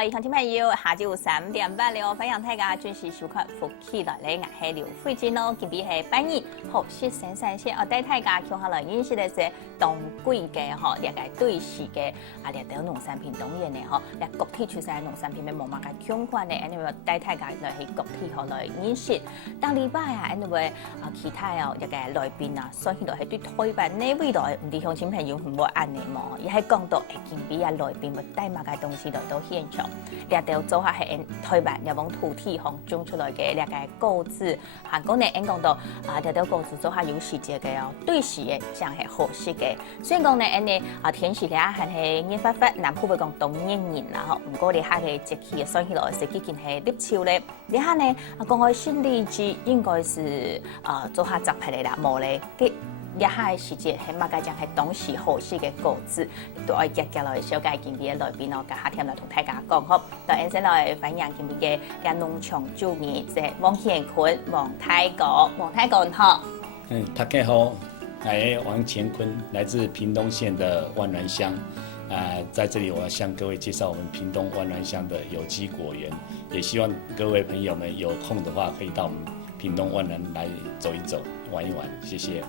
各位乡亲朋友，下晝3:30了，歡迎大家準時收看福氣來咧，我係劉慧珍咯。今日係8月學識生產線，我帶大家看下來認識的是當季嘅嗬，呢個對時嘅啊，呢啲農產品當然嘅嗬，呢各地出產農產品嘅冇乜嘅相關嘅，因為帶大家來係各地學來認識。當禮拜啊，因為啊其他哦呢個來賓啊，所以就係對台灣呢未來唔啲鄉親朋友唔會按呢麼，而係講到今日啊來賓會帶乜嘅東西來到現場。呢條做下係台灣又往土地行種出來嘅呢個果子，韓國呢講到啊呢條果子做下有時節嘅哦，對時嘅像係合適嘅。雖然講呢，呢啊天時咧係係熱發發，南部會講冬炎炎啦嗬。唔過你下嘅節氣所以落係幾件係立秋咧。你下呢啊講開新荔枝應該是做下雜牌嚟啦，冇咧。一下時節係乜嘅，就係當時合適嘅果子，都愛夾夾來小介今日嘅來賓咯，下天來同大家講好。就首先來歡迎今日嘅農場主人，即係王賢坤、王大哥，王大哥好。大家好，王乾坤，來自屏東縣的萬巒鄉。在這裡我要向各位介紹我們屏東萬巒鄉的有機果園，也希望各位朋友們有空的話，可以到我們屏東萬巒來走一走、玩一玩，謝謝。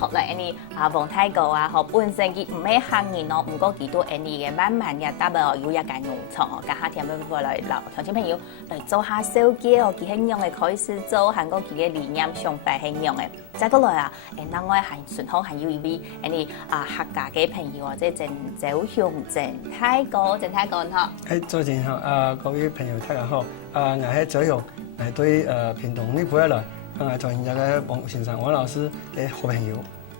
好啦，呢王大哥啊，本身佢唔係客人咯，唔過佢都呢嘅慢慢嘅搭到有一間農場哦，下天要來留鄉親朋友來做下小記哦，佢係樣嘅開始做，韓國佢嘅理念想法係樣嘅。再過來啊，另外係順後係有一位客家嘅朋友啊，即係鄭周雄鄭大哥好。早前好，各位朋友大家好，我係周雄，係對屏東呢邊來。我係現在嘅王先生、王老師嘅好朋友。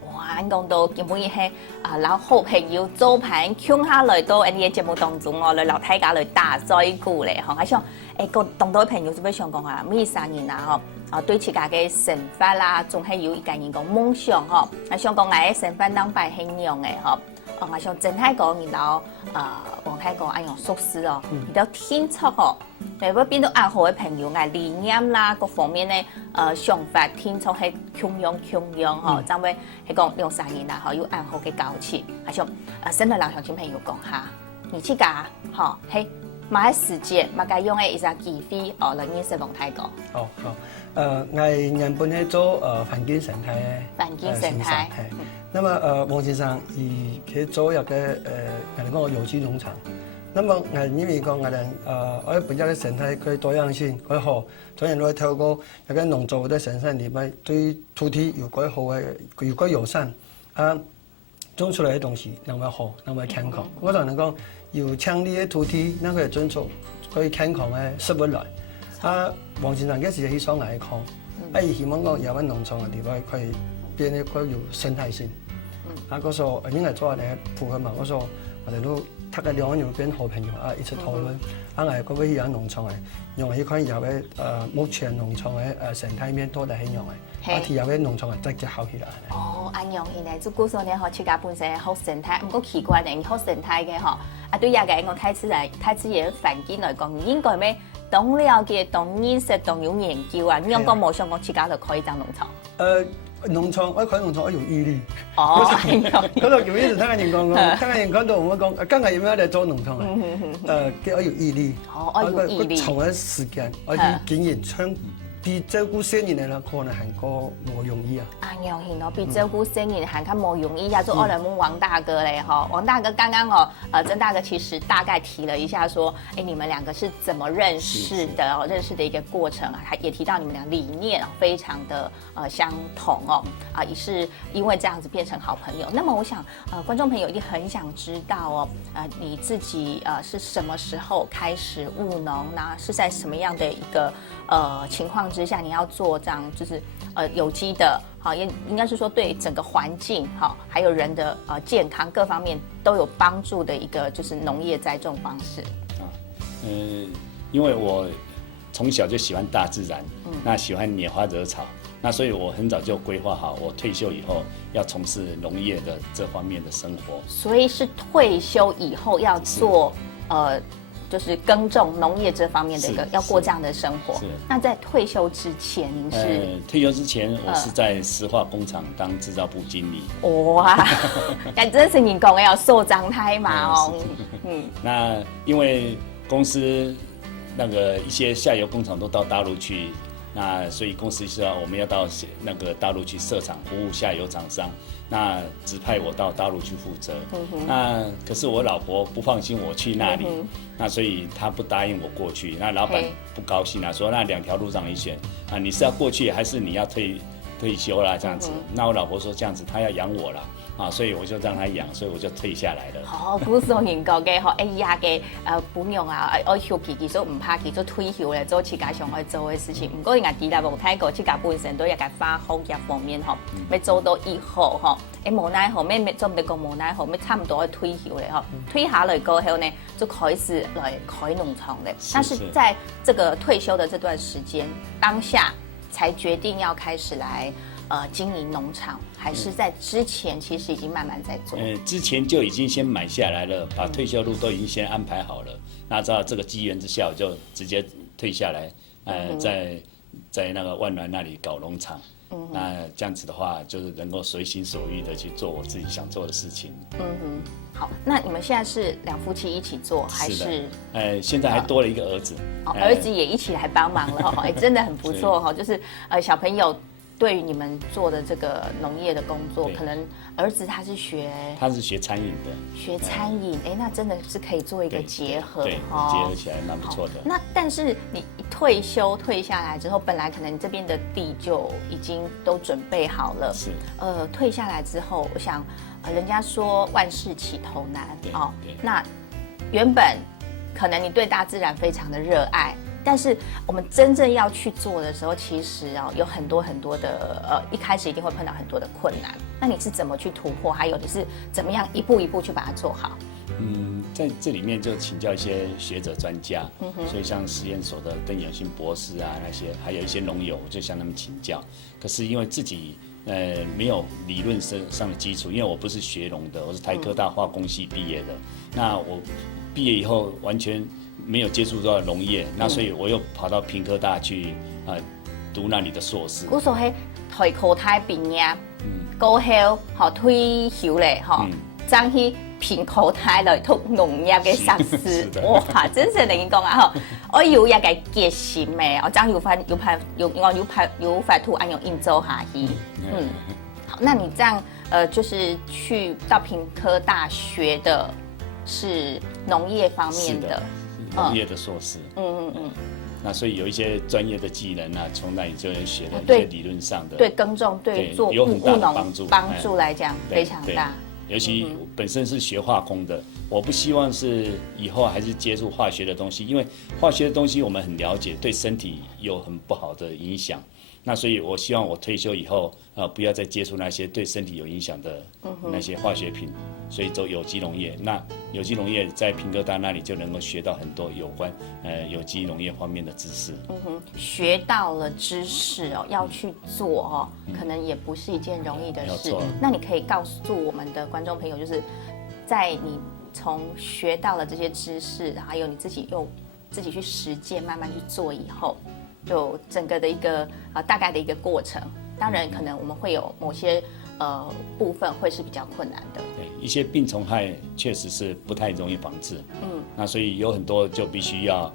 哇！講到基本係老好朋友做盤傾下來到呢個節目當中，我來留大家來打嘴鼓咧，嗬！我想個當到朋友做咩想講啊？每三年啊，嗬，對自家嘅生活啦，仲係有一個人講夢想，嗬！我想講我嘅生活當擺係樣嘅，嗬！我想整體講，然後王大哥按樣熟識哦，然後天出哦，嚟嗰邊都啱好嘅朋友，理念啦各方面咧，想法天出係強樣嗬，就會係講2-3年啦，嗬，有啱好嘅交情，我想新來老鄉親朋友講下，而家嗬係買時間，買個用嘅一隻機會哦，來認識王大哥。好，我原本係做環境生態嘅。環境生態。那麼王先生佢做入嘅我哋講有機農場。那麼因為講我哋本身嘅生態佢多樣性佢好，所以我透過一個農作物嘅生產裏面對土地有幾好嘅，有幾友善種出來嘅東西那麼好，那麼健康。我就能講有強烈嘅土地，那個種出可以健康嘅食物來。王先生嗰時係想嚟講，希望講有個農場嘅地方可以變得佢有生態性。嗰時候應該做下嚟配合嘛，嗰時候我哋都大概2年變好朋友一起討論。我嗰位有農場嘅，用呢款有嘅目前農場嘅生態面多得係用嘅，提有嘅農場係直接好起來。哦，按樣現在做古時候咧，嗬，自家本身係好生態，唔過奇怪嘅，好生態嘅嗬。對呀嘅，我太自然嘅環境來講，應該咩？當了解、當認識、當有研究啊！你有講冇想講自家就可以當農場？農場我睇農場我有毅力。哦，嗰度叫咩？聽人講講，聽人講到我講，今日有咩嚟做農場啊？叫我有毅力。哦，我有毅力。長嘅時間，我要經營長。比照顧生意嚟啦，可能係個冇容易啊。按樣型咯，比照顧生意還較冇容易。要做我來問王大哥嘞，哈，王大哥剛剛哦，曾大哥其實大概提了一下，說，你們兩個是怎麼認識的？認識的一個過程啊，也提到你們倆理念非常的相同哦，也是因為這樣子變成好朋友。那麼我想，觀眾朋友一定很想知道哦，你自己是什麼時候開始務農呢？是在什麼樣的一個情況之下，你要做這樣就是有機的，好，也應該是說對整個環境好，還有人的健康各方面都有幫助的一個就是農業栽種方式。因為我從小就喜歡大自然，那喜歡拈花惹草，那所以我很早就規劃好，我退休以後要從事農業的這方面的生活。所以是退休以後要做就是耕種農業這方面的一個要過這樣的生活。那在退休之前，您是？退休之前，我是在石化工廠當製造部經理。哇，咁真是你講嘅要受章太嘛哦。那因為公司那个一些下游工厂都到大陆去，那所以公司是我们要到那个大陆去设厂服务下游厂商，那指派我到大陆去负责。那可是我老婆不放心我去那里，那所以她不答应我过去。那老板不高兴啊，说那2条路让你选啊，你是要过去还是你要退休啦这样子？那我老婆说这样子她要养我啦。啊，所以我就让他养，所以我就退下来了。好，古时候人講嘅吼，呀嘅姑娘啊，愛休期其實唔怕去做退休咧，做自家想愛做嘅事情。不過人家除了無太過，自家本身都一個發福嘅方面吼，要做到以後吼，無奈何咩做唔得個無奈何，咩差唔多要退休咧吼，退下來過後呢，就開始來開農場咧。但是在這個退休的這段時間，當下才決定要開始來。經營農場，還是在之前其實已經慢慢在做。之前就已經先買下來了，把退休路都已經先安排好了。那在這個機緣之下，我就直接退下來，在那個萬巒那裡搞農場。那這樣子的話，就是能夠隨心所欲的去做我自己想做的事情。好，那你們現在是兩夫妻一起做，還是？現在還多了一個兒子。兒子也一起來幫忙了哈，真的很不錯哈，就是小朋友。對於你們做的這個農業的工作，可能兒子他是學餐飲的，學餐飲，那真的是可以做一個結合，對，結合起來蠻不錯的。那但是你退下來之後，本來可能你這邊的地就已經都準備好了，是，退下來之後，我想，人家說萬事起頭難哦，那原本可能你對大自然非常的熱愛。但是我們真正要去做的時候，其實有很多的一開始一定會碰到很多的困難。那你是怎麼去突破？還有你是怎麼樣一步一步去把它做好？在這裡面就請教一些學者專家，所以像實驗所的鄧永信博士啊那些，還有一些農友，我就向他們請教。可是因為自己沒有理論上的基礎，因為我不是學農的，我是台科大化工系畢業的。那我畢業以後完全沒有接觸到農業，那所以我又跑到屏科大去讀那裡的碩士。古時候喺台科大畢業，過後吼退休咧，吼，再去屏科大來讀農業嘅碩士，哇，真是令人講啊！吼，我有一個決心嘅，我將有法度按用應做下去。好，那你這樣就是去到屏科大學的是農業方面的。農業的碩士，那所以有一些專業的技能啊，從那裡就能學的一些理論上的，對耕種、對做務農幫助來講非常大。尤其本身是學化工的，我不希望是以後還是接觸化學的東西，因為化學的東西我們很了解，對身體有很不好的影響。那所以我希望我退休以後，不要再接觸那些對身體有影響的那些化學品，所以走有機農業。那有機農業在屏科大那裡就能夠學到很多有關有機農業方面的知識。學到了知識哦，要去做哦，可能也不是一件容易的事。那你可以告訴我們的觀眾朋友，就是在你從學到了這些知識，還有你自己又自己去實踐，慢慢去做以後。就整個的一個大概的一個過程，當然可能我們會有某些部分會是比較困難的。對，一些病蟲害確實是不太容易防治。那所以有很多就必須要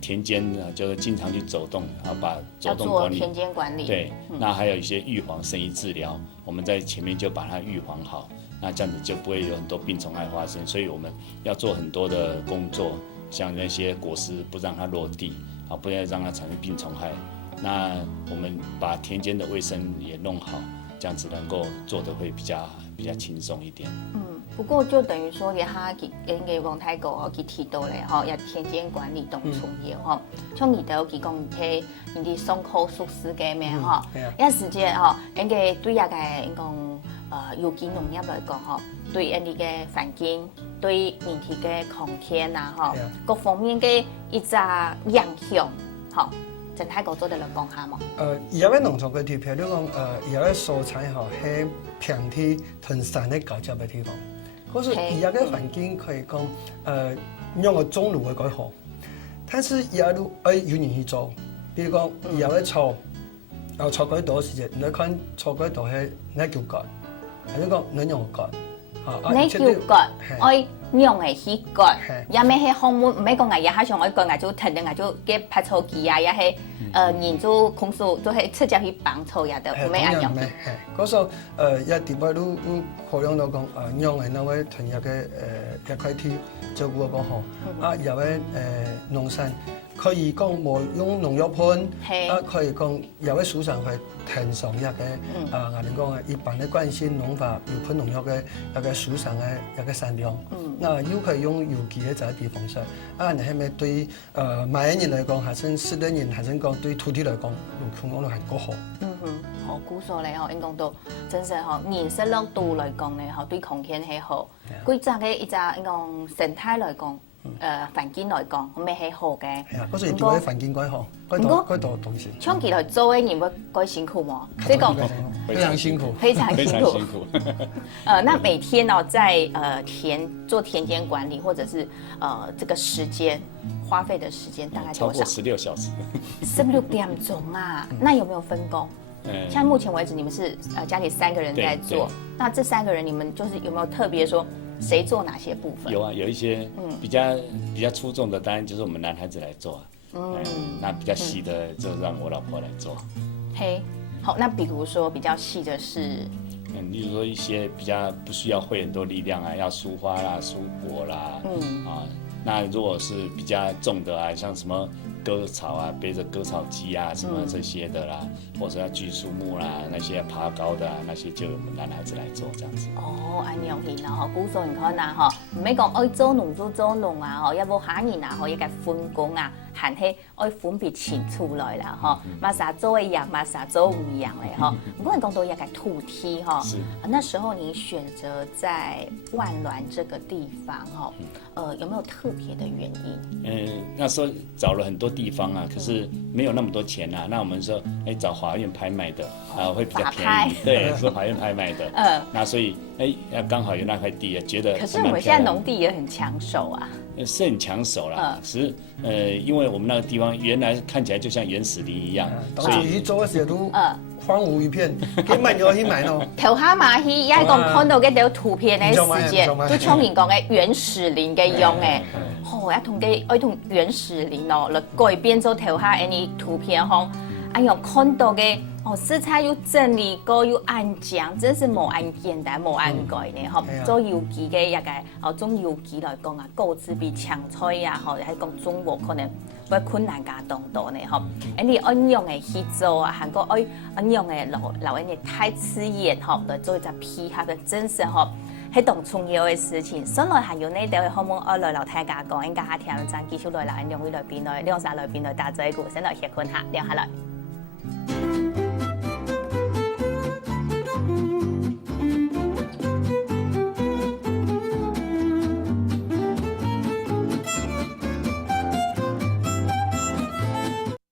田間就是經常去走動，然後把走動管理。要做田間管理。對，那還有一些預防生醫治療，我們在前面就把它預防好，那這樣子就不會有很多病蟲害發生。所以我們要做很多的工作，像那些果實不讓它落地。不要讓它產生病蟲害。那我們把田間的衛生也弄好，這樣子能夠做得會比較輕鬆一點。不過就等於說，你哈應該講太過哦，佢提到咧吼，要田間管理農村業吼，像你都佢講喺你哋松口熟食嘅咩吼，一時間吼，應該對一個應講有機農業來講吼，對人哋嘅環境。對人體嘅空間啊，吼，各方面嘅一隻影響，吼，整體個做得嚟講下嘛。而家嘅農場嘅地，譬如講，而家嘅蔬菜吼係平地同山嘅交接嘅地方，可是而家嘅環境可以講，用個種路會改好，但是而家都有人去做，比如講而家嘅草，草改多時間，你看草改多係哪叫割，還是講你用割？你叫割，愛用嘅去割，也咩係項目，唔係講藝下上愛割，藝就特定藝就嘅拍草機啊，也係人就控訴，就係直接去幫草也得，唔係按樣。嗰時候一地位都考量到講用嘅那位屯入嘅一塊地照顧個好，有位農山。可以講冇用農藥噴，可以講有啲樹上係天上一嘅，我哋講一般嘅慣性農法要噴農藥嘅一個樹上嘅一個產量，那又可以用有機嘅栽培方式，你係咪對買人嚟講，還是食的人，還是講對土地嚟講，用講落係夠好。好，估數咧應講到真係顏色綠度嚟講咧，對空氣係好，規則嘅一隻應講生態嚟講。環境來講，我咪係好嘅。係啊，嗰時點解環境改好？改多東西。長期來做嘅人會改辛苦嗎？這個非常辛苦，非常辛苦。那每天哦，在做田間管理，或者是這個時間花費的時間大概多少？超過16小時。16點鐘啊，那有沒有分工？像目前為止，你們是家裡3個人在做，那這3個人，你們就是有沒有特別說？誰做哪些部分？有啊，有一些比較出眾的，當然就是我們男孩子來做。那比較細的就讓我老婆來做。嘿，好，那比如說比較細的是，例如說一些比較不需要費很多力量啊，要疏花啦、疏果啦，那如果是比較重的啊，像什麼割草啊，背着割草機啊，什麼這些的啦，或者要鋸樹木啦，那些爬高的啊，那些就由我們男孩子來做，這樣子。哦，安樣型啦，吼，古數人看呐，吼，唔係講愛做農就做農啊，吼，一無下人啊，吼，一個分工啊，還係愛分別清出來啦，吼，嘛啥做一樣，嘛啥做唔一樣咧，吼。不過講到一個土地，吼，那時候你選擇在萬巒這個地方，吼，有沒有特別的原因？那時候找了很多地方啊，可是沒有那麼多錢啊。那我們說，找法院拍賣的會比較便宜。對，是法院拍賣的。那所以，剛好有那塊地，覺得。可是我們現在農地也很搶手啊。是很搶手啦。只是因為我們那個地方原來看起來就像原始林一樣，所以去做嘅時候都荒蕪一片，幾萬咗去買咯。頭下馬去，也係講看到嘅條圖片嘅時間，都像人講嘅原始林嘅樣嘅。同原始林哦，來改變做頭下啲圖片吼，看到嘅色彩又整理過又安詳，真是無按簡單無按改呢吼。做有機嘅一個種有機來講啊，果子比搶菜啊，吼，係講種物可能會困難加多呢吼。你按用嘅去做啊，韓國按用嘅留啲太刺眼吼，來做一隻配合嘅真實吼。係當重要嘅事情，所以還有呢啲嘅項目，我來留大家講，應該下聽陣繼續來用呢類邊來，兩三類邊來打嘴鼓，先來歇困下，聊下來。